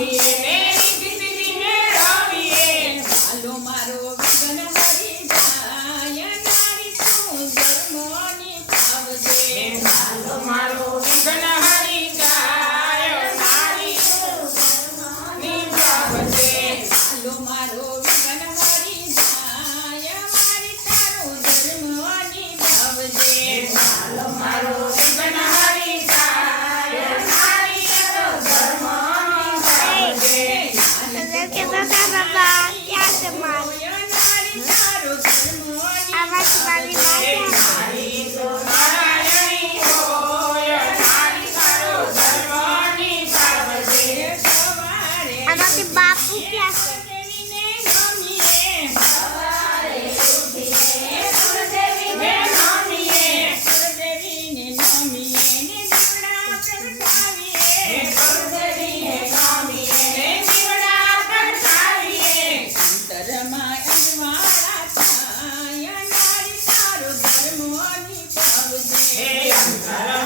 Grazie. Yes.